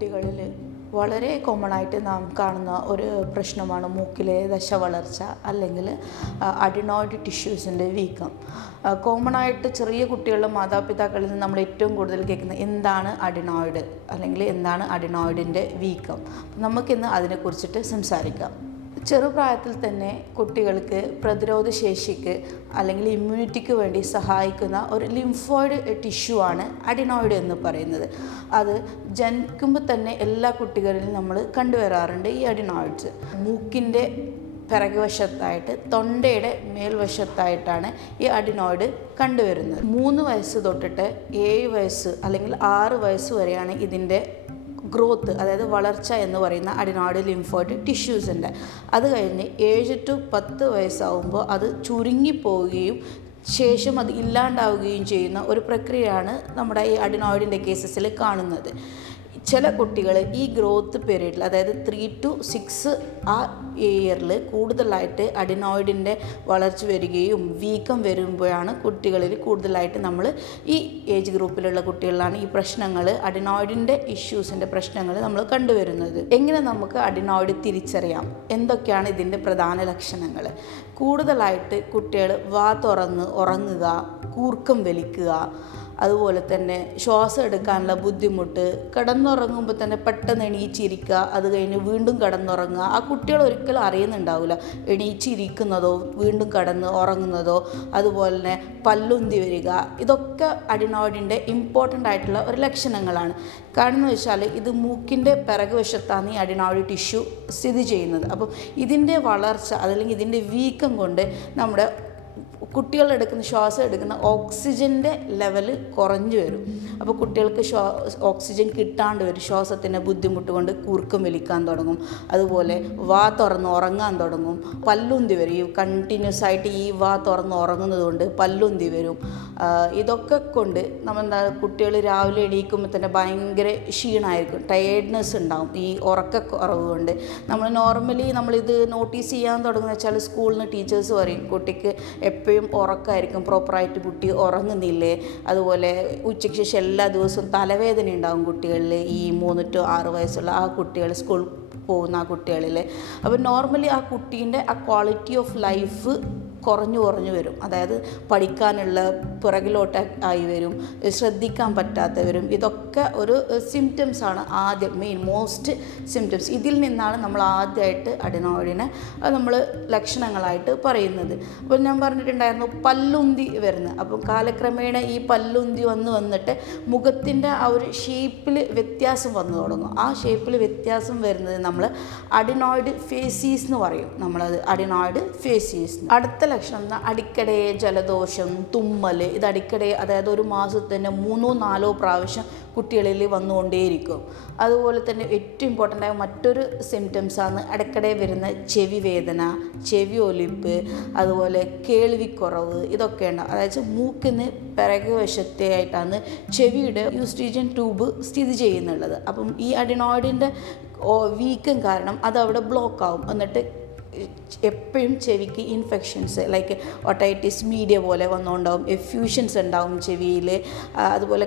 കുട്ടികളിൽ വളരെ കോമൺ ആയിട്ട് നാം കാണുന്ന ഒരു പ്രശ്നമാണ് മൂക്കിലെ ദശവളർച്ച അല്ലെങ്കിൽ അഡിനോയിഡ് ടിഷ്യൂസിൻ്റെ വീക്കം. കോമൺ ആയിട്ട് ചെറിയ കുട്ടികളുടെ മാതാപിതാക്കളിൽ നിന്ന് നമ്മൾ ഏറ്റവും കൂടുതൽ കേൾക്കുന്നത് എന്താണ് അഡിനോയിഡ് അല്ലെങ്കിൽ എന്താണ് അഡിനോയിഡിൻ്റെ വീക്കം. നമുക്കിന്ന് അതിനെക്കുറിച്ചിട്ട് സംസാരിക്കാം. ചെറുപ്രായത്തിൽ തന്നെ കുട്ടികൾക്ക് പ്രതിരോധ ശേഷിക്ക് അല്ലെങ്കിൽ ഇമ്മ്യൂണിറ്റിക്ക് വേണ്ടി സഹായിക്കുന്ന ഒരു ലിംഫോയിഡ് ടിഷ്യൂ ആണ് അഡിനോയിഡ് എന്ന് പറയുന്നത്. അത് ജനിക്കുമ്പോൾ തന്നെ എല്ലാ കുട്ടികളിലും നമ്മൾ കണ്ടുവരാറുണ്ട് ഈ അഡിനോയിഡ്സ്. മൂക്കിൻ്റെ പിറകുവശത്തായിട്ട് തൊണ്ടയുടെ മേൽവശത്തായിട്ടാണ് ഈ അഡിനോയിഡ് കണ്ടുവരുന്നത്. 3 വയസ്സ് തൊട്ടിട്ട് 7 വയസ്സ് അല്ലെങ്കിൽ 6 വയസ്സ് വരെയാണ് ഇതിൻ്റെ ഗ്രോത്ത്, അതായത് വളർച്ച എന്ന് പറയുന്ന അഡിനോയിഡ് ലിംഫോയിഡ് ടിഷ്യൂസിൻ്റെ. അത് കഴിഞ്ഞ് 7 to 10 വയസ്സാവുമ്പോൾ അത് ചുരുങ്ങിപ്പോവുകയും ശേഷം അത് ഇല്ലാണ്ടാവുകയും ചെയ്യുന്ന ഒരു പ്രക്രിയയാണ് നമ്മുടെ ഈ അഡിനോയിഡിൻ്റെ കേസസിൽ കാണുന്നത്. ചില കുട്ടികൾ ഈ ഗ്രോത്ത് പീരീഡിൽ, അതായത് 3 to 6 ആ ഇയറിൽ കൂടുതലായിട്ട് അഡിനോയിഡിൻ്റെ വളർച്ച വരികയും വീക്കം വരുമ്പോഴാണ് കുട്ടികളിൽ കൂടുതലായിട്ട് നമ്മൾ ഈ ഏജ് ഗ്രൂപ്പിലുള്ള കുട്ടികളിലാണ് ഈ പ്രശ്നങ്ങൾ, അഡിനോയിഡിൻ്റെ ഇഷ്യൂസിൻ്റെ പ്രശ്നങ്ങൾ നമ്മൾ കണ്ടുവരുന്നത്. എങ്ങനെ നമുക്ക് അഡിനോയിഡ് തിരിച്ചറിയാം? എന്തൊക്കെയാണ് ഇതിൻ്റെ പ്രധാന ലക്ഷണങ്ങൾ? കൂടുതലായിട്ട് കുട്ടികൾ വാ തുറന്ന് ഉറങ്ങുക, കൂർക്കം വലിക്കുക, അതുപോലെ തന്നെ ശ്വാസം എടുക്കാനുള്ള ബുദ്ധിമുട്ട്, കിടന്നുറങ്ങുമ്പോൾ തന്നെ പെട്ടെന്ന് എണീച്ചിരിക്കുക, അത് കഴിഞ്ഞ് വീണ്ടും കിടന്നുറങ്ങുക. ആ കുട്ടികൾ ഒരിക്കലും അറിയുന്നുണ്ടാവില്ല എണീച്ചിരിക്കുന്നതോ വീണ്ടും കിടന്ന് ഉറങ്ങുന്നതോ. അതുപോലെ തന്നെ പല്ലുന്തി വരിക. ഇതൊക്കെ അഡിനോയിഡിൻ്റെ ഇമ്പോർട്ടൻ്റ് ആയിട്ടുള്ള ഒരു ലക്ഷണങ്ങളാണ്. കാരണം എന്ന് വെച്ചാൽ ഇത് മൂക്കിൻ്റെ പിറകുവശത്താണ് ഈ അഡിനോയിഡ് ടിഷ്യൂ സ്ഥിതി ചെയ്യുന്നത്. അപ്പം ഇതിൻ്റെ വളർച്ച അല്ലെങ്കിൽ ഇതിൻ്റെ വീക്കം കൊണ്ട് നമ്മുടെ കുട്ടികളെടുക്കുന്ന ശ്വാസം എടുക്കുന്ന ഓക്സിജൻ്റെ ലെവൽ കുറഞ്ഞു വരും. അപ്പോൾ കുട്ടികൾക്ക് ഓക്സിജൻ കിട്ടാണ്ട് വരും. ശ്വാസത്തിൻ്റെ ബുദ്ധിമുട്ട് കൊണ്ട് കൂർക്കം വലിക്കാൻ തുടങ്ങും. അതുപോലെ വാ തുറന്ന് ഉറങ്ങാൻ തുടങ്ങും. പല്ലുന്തി വരും. ഈ കണ്ടിന്യൂസ് ആയിട്ട് ഈ വാ തുറന്ന് ഉറങ്ങുന്നത് കൊണ്ട് പല്ലുന്തി വരും. ഇതൊക്കെ കൊണ്ട് കുട്ടികൾ രാവിലെ എണീക്കുമ്പോൾ തന്നെ ഭയങ്കര ക്ഷീണമായിരിക്കും, ടയേർഡ്നെസ് ഉണ്ടാവും ഈ ഉറക്കക്കുറവ് കൊണ്ട്. നോർമലി നമ്മളിത് നോട്ടീസ് ചെയ്യാൻ തുടങ്ങുന്ന വെച്ചാൽ സ്കൂളിൽ നിന്ന് ടീച്ചേഴ്സ് പറയും കുട്ടിക്ക് എപ്പോഴും ഉറക്കമായിരിക്കും, പ്രോപ്പറായിട്ട് കുട്ടി ഉറങ്ങുന്നില്ലേ. അതുപോലെ ഉച്ചയ്ക്ക് ശേഷം എല്ലാ ദിവസവും തലവേദന ഉണ്ടാകും കുട്ടികളിൽ, ഈ 3 to 6 വയസ്സുള്ള ആ കുട്ടികൾ, സ്കൂൾ പോകുന്ന ആ കുട്ടികളിൽ. അപ്പോൾ നോർമലി ആ കുട്ടീൻ്റെ ആ ക്വാളിറ്റി ഓഫ് ലൈഫ് കുറഞ്ഞു വരും. അതായത് പഠിക്കാനുള്ള പിറകിലോട്ട് ആയി വരും, ശ്രദ്ധിക്കാൻ പറ്റാത്തവരും. ഇതൊക്കെ ഒരു സിംറ്റംസാണ് ആദ്യം, മോസ്റ്റ് സിംറ്റംസ്. ഇതിൽ നിന്നാണ് നമ്മൾ ആദ്യമായിട്ട് അഡിനോയിഡിനെ നമ്മൾ ലക്ഷണങ്ങളായിട്ട് പറയുന്നത്. അപ്പോൾ ഞാൻ പറഞ്ഞിട്ടുണ്ടായിരുന്നു പല്ലുന്തി വരുന്നത്. അപ്പം കാലക്രമേണ ഈ പല്ലുന്തി വന്നിട്ട് മുഖത്തിൻ്റെ ആ ഒരു ഷേപ്പിൽ വ്യത്യാസം വന്നു തുടങ്ങും. ആ ഷേപ്പിൽ വ്യത്യാസം വരുന്നത് നമ്മൾ അഡിനോയിഡ് ഫേസീസ് എന്ന് പറയും. നമ്മളത് അഡിനോയിഡ് ഫേസീസ്. അടുത്ത ലക്ഷണം അടിക്കടെ ജലദോഷം, തുമ്മൽ. ഇത് അടിക്കടെ, അതായത് ഒരു മാസത്തിന് 3-4 പ്രാവശ്യം കുട്ടികളിൽ വന്നുകൊണ്ടേയിരിക്കും. അതുപോലെ തന്നെ ഏറ്റവും ഇമ്പോർട്ടൻ്റ് ആയ മറ്റൊരു സിംറ്റംസാണ് ഇടയ്ക്കിടെ വരുന്ന ചെവി വേദന, ചെവി ഒലിപ്പ്, അതുപോലെ കേൾവിക്കുറവ്. ഇതൊക്കെ ഉണ്ടാകും. അതായത് മൂക്കിന് പിറകുവശത്തെയായിട്ടാണ് ചെവിയുടെ യൂസ്റ്റീജിയൻ ട്യൂബ് സ്ഥിതി ചെയ്യുന്നുള്ളത്. അപ്പം ഈ അഡിനോയിഡിൻ്റെ വീക്കം കാരണം അതവിടെ ബ്ലോക്ക് ആവും. എന്നിട്ട് എപ്പോഴും ചെവിക്ക് ഇൻഫെക്ഷൻസ് ലൈക്ക് ഒട്ടൈറ്റിസ് മീഡിയ പോലെ വന്നുകൊണ്ടാവും, എഫ്യൂഷൻസ് ഉണ്ടാവും ചെവിയിൽ. അതുപോലെ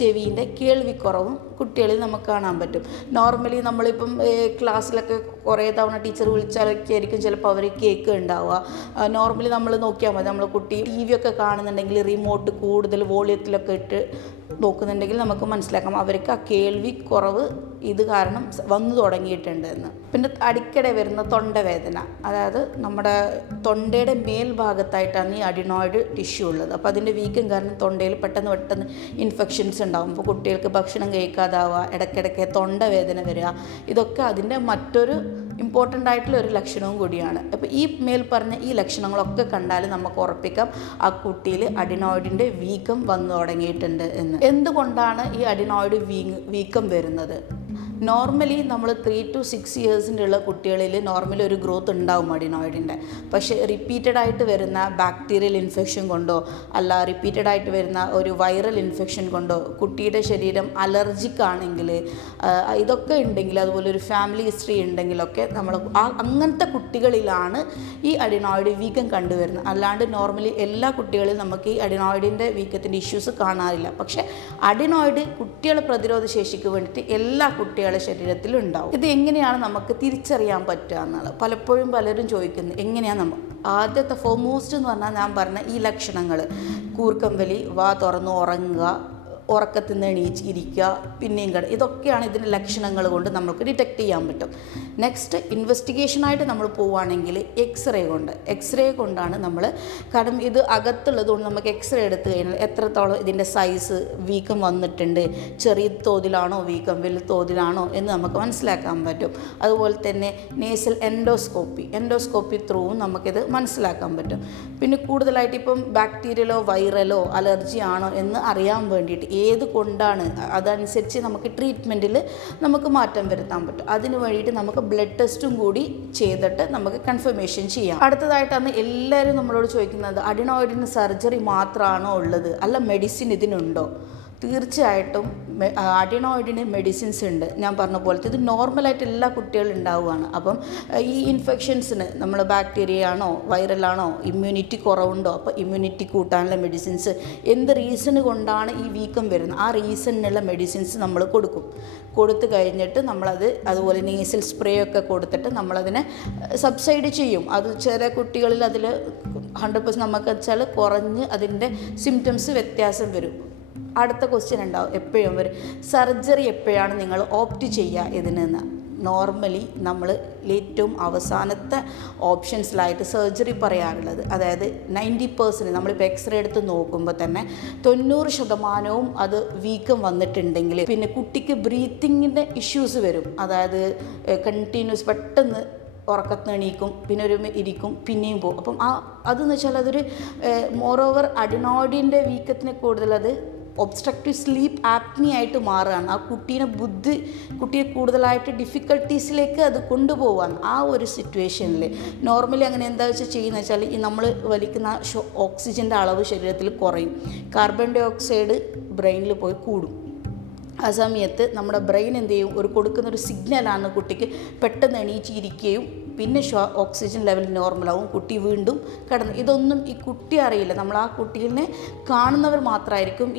ചെവിൻ്റെ കേൾവിക്കുറവും കുട്ടികളിൽ നമുക്ക് കാണാൻ പറ്റും. നോർമലി നമ്മളിപ്പം ക്ലാസ്സിലൊക്കെ കുറേ തവണ ടീച്ചർ വിളിച്ചാലൊക്കെ ആയിരിക്കും ചിലപ്പോൾ അവർ കേക്ക് ഉണ്ടാവുക. നോർമലി നമ്മൾ നോക്കിയാൽ മതി, നമ്മൾ കുട്ടി TV ഒക്കെ കാണുന്നുണ്ടെങ്കിൽ റിമോട്ട് കൂടുതൽ വോളിയത്തിലൊക്കെ ഇട്ട് നോക്കുന്നുണ്ടെങ്കിൽ നമുക്ക് മനസ്സിലാക്കാം അവർക്ക് ആ കേൾവിക്കുറവ് ഇത് കാരണം വന്നു തുടങ്ങിയിട്ടുണ്ട് എന്ന്. പിന്നെ അടിക്കടെ വരുന്ന തൊണ്ടവേദന, അതായത് നമ്മുടെ തൊണ്ടയുടെ മേൽഭാഗത്തായിട്ടാണ് ഈ അഡിനോയിഡ് ടിഷ്യൂ ഉള്ളത്. അപ്പോൾ അതിൻ്റെ വീക്കം കാരണം തൊണ്ടയിൽ പെട്ടെന്ന് ഇൻഫെക്ഷൻസ് ഉണ്ടാകും. അപ്പോൾ കുട്ടികൾക്ക് ഭക്ഷണം കഴിക്കാതാവുക, ഇടയ്ക്കിടയ്ക്ക് തൊണ്ടവേദന വരിക. ഇതൊക്കെ അതിൻ്റെ മറ്റൊരു ഇമ്പോർട്ടൻ്റ് ആയിട്ടുള്ള ഒരു ലക്ഷണവും കൂടിയാണ്. അപ്പോൾ ഈ പറഞ്ഞ ഈ ലക്ഷണങ്ങളൊക്കെ കണ്ടാൽ നമുക്ക് ഉറപ്പിക്കാം ആ കുട്ടിയിൽ അഡിനോയിഡിൻ്റെ വീക്കം വന്നു തുടങ്ങിയിട്ടുണ്ട് എന്ന്. എന്തുകൊണ്ടാണ് ഈ അഡിനോയിഡ് വീക്കം വരുന്നത്? നോർമലി നമ്മൾ 3 to 6 ഇയേഴ്സിൻ്റെ ഉള്ള കുട്ടികളിൽ നോർമലി ഒരു ഗ്രോത്ത് ഉണ്ടാവും അഡിനോയിഡിൻ്റെ. പക്ഷേ റിപ്പീറ്റഡ് ആയിട്ട് വരുന്ന ബാക്ടീരിയൽ ഇൻഫെക്ഷൻ കൊണ്ടോ അല്ല റിപ്പീറ്റഡ് ആയിട്ട് വരുന്ന ഒരു വൈറൽ ഇൻഫെക്ഷൻ കൊണ്ടോ കുട്ടിയുടെ ശരീരം അലർജിക് ആണെങ്കിൽ, ഇതൊക്കെ ഉണ്ടെങ്കിൽ, അതുപോലെ ഒരു ഫാമിലി ഹിസ്റ്ററി ഉണ്ടെങ്കിലൊക്കെ നമ്മൾ അങ്ങനത്തെ കുട്ടികളിലാണ് ഈ അഡിനോയിഡ് വീക്കം കണ്ടുവരുന്നത്. അല്ലാണ്ട് നോർമലി എല്ലാ കുട്ടികളിലും നമുക്ക് ഈ അഡിനോയിഡിൻ്റെ വീക്കത്തിൻ്റെ ഇഷ്യൂസ് കാണാറില്ല. പക്ഷേ അഡിനോയിഡ് കുട്ടികളുടെ പ്രതിരോധ ശേഷിക്ക് വേണ്ടിയിട്ട് എല്ലാ കുട്ടികളും കുട്ടികളുടെ ശരീരത്തിൽ ഉണ്ടാവും. ഇത് എങ്ങനെയാണ് നമുക്ക് തിരിച്ചറിയാൻ പറ്റുക എന്നുള്ളത് പലപ്പോഴും പലരും ചോദിക്കുന്നത്. എങ്ങനെയാണ് ആദ്യത്തെ ഫോർമോസ്റ്റ് എന്ന് പറഞ്ഞാൽ ഞാൻ പറഞ്ഞ ഈ ലക്ഷണങ്ങൾ: കൂർക്കം വലി, വാ തുറന്ന് ഉറങ്ങുക, ഉറക്കത്തിൽ നിന്ന് എണീച്ചിരിക്കുക, പിന്നെയും ഇതൊക്കെയാണ് ഇതിൻ്റെ ലക്ഷണങ്ങൾ കൊണ്ട് നമുക്ക് ഡിറ്റക്റ്റ് ചെയ്യാൻ പറ്റും. നെക്സ്റ്റ് ഇൻവെസ്റ്റിഗേഷനായിട്ട് നമ്മൾ പോവുകയാണെങ്കിൽ എക്സ്റേ കൊണ്ടാണ് നമ്മൾ, കാരണം ഇത് അകത്തുള്ളത് കൊണ്ട് നമുക്ക് എക്സ്റേ എടുത്തു കഴിഞ്ഞാൽ എത്രത്തോളം ഇതിൻ്റെ സൈസ്, വീക്കം വന്നിട്ടുണ്ട്, ചെറിയ തോതിലാണോ വീക്കം, വലിയ തോതിലാണോ എന്ന് നമുക്ക് മനസ്സിലാക്കാൻ പറ്റും. അതുപോലെ തന്നെ നേസൽ എൻഡോസ്കോപ്പി ത്രൂവും നമുക്കിത് മനസ്സിലാക്കാൻ പറ്റും. പിന്നെ കൂടുതലായിട്ട് ഇപ്പം ബാക്ടീരിയലോ വൈറലോ അലർജി ആണോ എന്ന് അറിയാൻ വേണ്ടിയിട്ട് ഏത് കൊണ്ടാണ് അതനുസരിച്ച് നമുക്ക് ട്രീറ്റ്മെൻറ്റിൽ നമുക്ക് മാറ്റം വരുത്താൻ പറ്റും. അതിന് വേണ്ടിയിട്ട് നമുക്ക് ബ്ലഡ് ടെസ്റ്റും കൂടി ചെയ്തിട്ട് നമുക്ക് കൺഫർമേഷൻ ചെയ്യാം. അടുത്തതായിട്ടാണ് എല്ലാവരും നമ്മളോട് ചോദിക്കുന്നത്, അഡിനോയിഡിന് സർജറി മാത്രമാണോ ഉള്ളത്, അല്ല മെഡിസിൻ ഇതിനുണ്ടോ? തീർച്ചയായിട്ടും അഡിനോയിഡിന് മെഡിസിൻസ് ഉണ്ട്. ഞാൻ പറഞ്ഞ പോലത്തെ ഇത് നോർമലായിട്ട് എല്ലാ കുട്ടികളും ഉണ്ടാവുകയാണ്. അപ്പം ഈ ഇൻഫെക്ഷൻസിന് നമ്മൾ ബാക്ടീരിയ ആണോ വൈറലാണോ ഇമ്മ്യൂണിറ്റി കുറവുണ്ടോ, അപ്പോൾ ഇമ്മ്യൂണിറ്റി കൂട്ടാനുള്ള മെഡിസിൻസ്, എന്ത് റീസണ് കൊണ്ടാണ് ഈ വീക്കം വരുന്നത് ആ റീസണിനുള്ള മെഡിസിൻസ് നമ്മൾ കൊടുത്തു കഴിഞ്ഞിട്ട് നമ്മളത് അതുപോലെ നേസൽ സ്പ്രേ ഒക്കെ കൊടുത്തിട്ട് നമ്മളതിനെ സബ്സൈഡ് ചെയ്യും. അത് ചില കുട്ടികളിൽ അതിൽ 100% നമുക്ക് വെച്ചാൽ കുറഞ്ഞ് അതിൻ്റെ സിംറ്റംസ് വ്യത്യാസം വരും. അടുത്ത ക്വസ്റ്റ്യൻ ഉണ്ടാവും എപ്പോഴും സർജറി എപ്പോഴാണ് നിങ്ങൾ ഓപ്റ്റ് ചെയ്യുക ഇതിനെന്ന്. നോർമലി നമ്മൾ ഏറ്റവും അവസാനത്തെ ഓപ്ഷൻസിലായിട്ട് സർജറി പറയാറുള്ളത്, അതായത് 90% നമ്മളിപ്പോൾ എക്സ്റേ എടുത്ത് നോക്കുമ്പോൾ തന്നെ 90% അത് വീക്കം വന്നിട്ടുണ്ടെങ്കിൽ പിന്നെ കുട്ടിക്ക് ബ്രീത്തിങ്ങിൻ്റെ ഇഷ്യൂസ് വരും. അതായത് കണ്ടിന്യൂസ് പെട്ടെന്ന് ഉറക്കത്തിന് എണീക്കും, പിന്നെ ഒരു ഇരിക്കും, പിന്നെയും പോകും. അപ്പം അതെന്ന് വെച്ചാൽ അതൊരു മോറോവർ അഡിനോയിഡിൻ്റെ വീക്കത്തിന് കൂടുതൽ അത് ഒബ്സ്ട്രക്റ്റീവ് സ്ലീപ്പ് ആപ്നി ആയിട്ട് മാറുകയാണ്. ആ കുട്ടിയെ കൂടുതലായിട്ട് ഡിഫിക്കൽട്ടീസിലേക്ക് അത് കൊണ്ടുപോകാൻ ആ ഒരു സിറ്റുവേഷനിൽ നോർമലി അങ്ങനെ എന്താ വെച്ചാൽ ചെയ്യുന്നത് വെച്ചാൽ ഈ നമ്മൾ വലിക്കുന്ന ഓക്സിജൻ്റെ അളവ് ശരീരത്തിൽ കുറയും, കാർബൺ ഡൈ ഓക്സൈഡ് ബ്രെയിനിൽ പോയി കൂടും. ആ സമയത്ത് നമ്മുടെ ബ്രെയിൻ എന്ത് ചെയ്യും, കൊടുക്കുന്നൊരു സിഗ്നലാണ് കുട്ടിക്ക് പെട്ടെന്ന് എണീച്ചിരിക്കുകയും പിന്നെ ഓക്സിജൻ ലെവൽ നോർമലാവും, കുട്ടി വീണ്ടും കിടന്ന്. ഇതൊന്നും ഈ കുട്ടി അറിയില്ല. നമ്മൾ ആ കുട്ടീനെ കാണുന്നവർ മാത്രമായിരിക്കും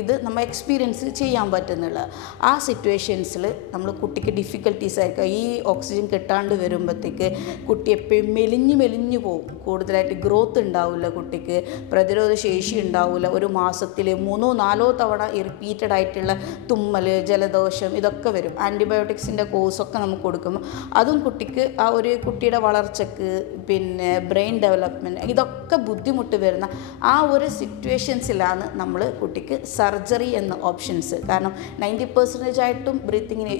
ഇത് നമ്മൾ എക്സ്പീരിയൻസ് ചെയ്യാൻ പറ്റുന്നുള്ള. ആ സിറ്റുവേഷൻസിൽ നമ്മൾ കുട്ടിക്ക് ഡിഫിക്കൽട്ടീസ് ആയിരിക്കും. ഈ ഓക്സിജൻ കിട്ടാണ്ട് വരുമ്പോഴത്തേക്ക് കുട്ടി എപ്പോഴും മെലിഞ്ഞു പോകും. കൂടുതലായിട്ട് ഗ്രോത്ത് ഉണ്ടാവില്ല, കുട്ടിക്ക് പ്രതിരോധ ശേഷി ഉണ്ടാവില്ല. ഒരു മാസത്തിൽ 3-4 തവണ റിപ്പീറ്റഡ് ആയിട്ടുള്ള തുമ്മൽ, ജലദോഷം ഇതൊക്കെ വരും. ആൻറ്റിബയോട്ടിക്സിൻ്റെ കോഴ്സൊക്കെ നമുക്ക് കൊടുക്കുമ്പോൾ അതും കുട്ടിക്ക് ആ ഒരു കുട്ടിയുടെ വളർച്ചയ്ക്ക് പിന്നെ ബ്രെയിൻ ഡെവലപ്മെൻറ്റ് ഇതൊക്കെ ബുദ്ധിമുട്ട് വരുന്ന ആ ഒരു സിറ്റുവേഷൻസിലാണ് നമ്മൾ കുട്ടിക്ക് സർജറി എന്ന ഓപ്ഷൻസ്. കാരണം 90% ആയിട്ടും ബ്രീത്തിങ്ങിന്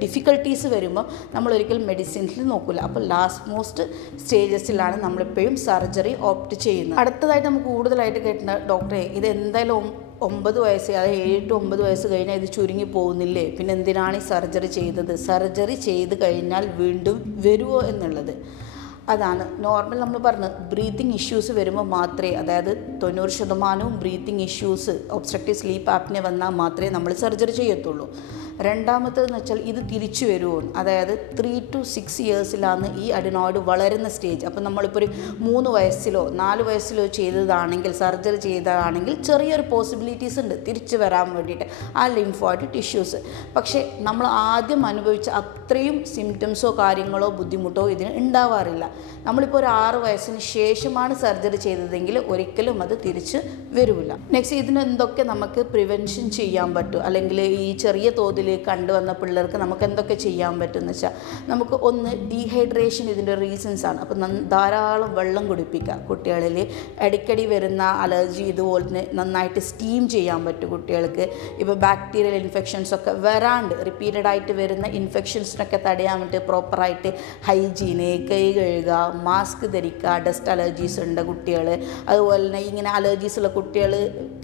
ഡിഫിക്കൽട്ടീസ് വരുമ്പോൾ നമ്മൾ ഒരിക്കലും മെഡിസിൻസിൽ നോക്കില്ല. അപ്പോൾ മോസ്റ്റ് സ്റ്റേജസിലാണ് നമ്മളെപ്പോഴും സർജറി ഓപ്റ്റ് ചെയ്യുന്നത്. അടുത്തതായിട്ട് നമുക്ക് കൂടുതലായിട്ട് കേട്ടുന്ന, ഡോക്ടറെ ഇത് എന്തായാലും 9 വയസ്സ്, അതായത് 7-9 വയസ്സ് കഴിഞ്ഞാൽ ഇത് ചുരുങ്ങി പോകുന്നില്ലേ, പിന്നെ എന്തിനാണ് ഈ സർജറി ചെയ്തത്? സർജറി ചെയ്ത് കഴിഞ്ഞാൽ വീണ്ടും വരുമോ എന്നുള്ളത്. അതാണ് നോർമൽ നമ്മൾ പറഞ്ഞു, ബ്രീത്തിങ് ഇഷ്യൂസ് വരുമ്പോൾ മാത്രമേ, അതായത് 90% breathing issues obstructive sleep apnoea വന്നാൽ മാത്രമേ നമ്മൾ സർജറി ചെയ്യത്തുള്ളൂ. രണ്ടാമത്തേതെന്ന് വെച്ചാൽ ഇത് തിരിച്ചു വരുമോ, അതായത് 3 to 6 ഇയേഴ്സിലാണ് ഈ അഡിനോയിഡ് വളരുന്ന സ്റ്റേജ്. അപ്പം നമ്മളിപ്പോൾ ഒരു 3 വയസ്സിലോ 4 വയസ്സിലോ ചെയ്തതാണെങ്കിൽ, സർജറി ചെയ്തതാണെങ്കിൽ ചെറിയൊരു പോസിബിലിറ്റീസ് ഉണ്ട് തിരിച്ചു വരാൻ വേണ്ടിയിട്ട് ആ ലിംഫോയിഡ് ടിഷ്യൂസ്. പക്ഷേ നമ്മൾ ആദ്യം അനുഭവിച്ച അത്രയും സിംറ്റംസോ കാര്യങ്ങളോ ബുദ്ധിമുട്ടോ ഇതിന് ഉണ്ടാവാറില്ല. നമ്മളിപ്പോൾ ഒരു 6 വയസ്സിന് ശേഷമാണ് സർജറി ചെയ്തതെങ്കിൽ ഒരിക്കലും അത് തിരിച്ച് വരില്ല. നെക്സ്റ്റ്, ഇതിന് എന്തൊക്കെ നമുക്ക് പ്രിവെൻഷൻ ചെയ്യാൻ പറ്റും, അല്ലെങ്കിൽ ഈ ചെറിയ തോതിൽ കണ്ടുവന്ന പിള്ളേർക്ക് നമുക്ക് എന്തൊക്കെ ചെയ്യാൻ പറ്റുമെന്ന് വെച്ചാൽ, നമുക്ക് ഒന്ന് ഡീഹൈഡ്രേഷൻ ഇതിൻ്റെ റീസൺസ് ആണ്. അപ്പം ധാരാളം വെള്ളം കുടിപ്പിക്കുക. കുട്ടികളിൽ അടിക്കടി വരുന്ന അലർജി ഇതുപോലെ തന്നെ നന്നായിട്ട് സ്റ്റീം ചെയ്യാൻ പറ്റും കുട്ടികൾക്ക്. ഇപ്പോൾ ബാക്ടീരിയൽ ഇൻഫെക്ഷൻസ് ഒക്കെ വരാണ്ട് റിപ്പീറ്റഡ് ആയിട്ട് വരുന്ന ഇൻഫെക്ഷൻസിനൊക്കെ തടയാൻ വേണ്ടി പ്രോപ്പറായിട്ട് ഹൈജീന്, കൈ കഴുകുക, മാസ്ക് ധരിക്കുക. ഡസ്റ്റ് അലർജീസ് ഉണ്ട് കുട്ടികൾ, അതുപോലെ തന്നെ ഇങ്ങനെ അലർജീസ് ഉള്ള കുട്ടികൾ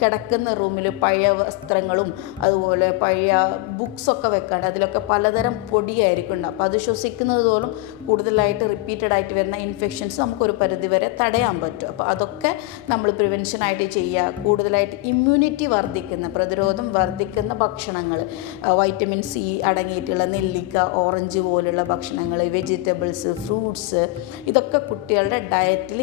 കിടക്കുന്ന റൂമിൽ പഴയ വസ്ത്രങ്ങളും അതുപോലെ പഴയ ബുക്സൊക്കെ വെക്കാണ്ട് അതിലൊക്കെ പലതരം പൊടിയായിരിക്കും ഉണ്ട്. അപ്പോൾ അത് ശ്വസിക്കുന്നത് പോലും കൂടുതലായിട്ട് റിപ്പീറ്റഡ് ആയിട്ട് വരുന്ന ഇൻഫെക്ഷൻസ് നമുക്കൊരു പരിധിവരെ തടയാൻ പറ്റും. അപ്പോൾ അതൊക്കെ നമ്മൾ പ്രിവെൻഷനായിട്ട് ചെയ്യുക. കൂടുതലായിട്ട് ഇമ്മ്യൂണിറ്റി വർദ്ധിക്കുന്ന, പ്രതിരോധം വർദ്ധിക്കുന്ന ഭക്ഷണങ്ങൾ, വൈറ്റമിൻ സി അടങ്ങിയിട്ടുള്ള നെല്ലിക്ക, ഓറഞ്ച് പോലുള്ള ഭക്ഷണങ്ങൾ, വെജിറ്റബിൾസ്, ഫ്രൂട്ട്സ്, ഇതൊക്കെ കുട്ടികളുടെ ഡയറ്റിൽ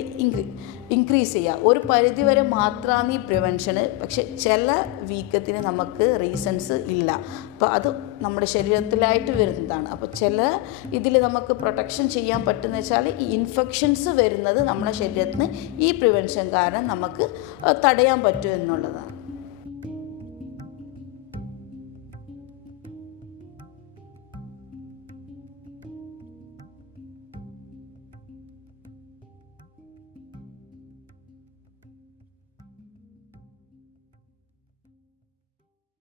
ഇൻക്രീസ് ചെയ്യുക. ഒരു പരിധിവരെ മാത്രമാണ് ഈ പ്രിവെൻഷന്. പക്ഷെ ചില വീക്കത്തിന് നമുക്ക് റീസൺസ് ഇല്ല. അപ്പോൾ അത് നമ്മുടെ ശരീരത്തിലായിട്ട് വരുന്നതാണ്. അപ്പോൾ ചില ഇതിൽ നമുക്ക് പ്രൊട്ടക്ഷൻ ചെയ്യാൻ പറ്റുന്ന വെച്ചാൽ ഈ ഇൻഫെക്ഷൻസ് വരുന്നത് നമ്മുടെ ശരീരത്തിന് ഈ പ്രിവെൻഷൻ കാരണം നമുക്ക് തടയാൻ പറ്റും എന്നുള്ളതാണ്.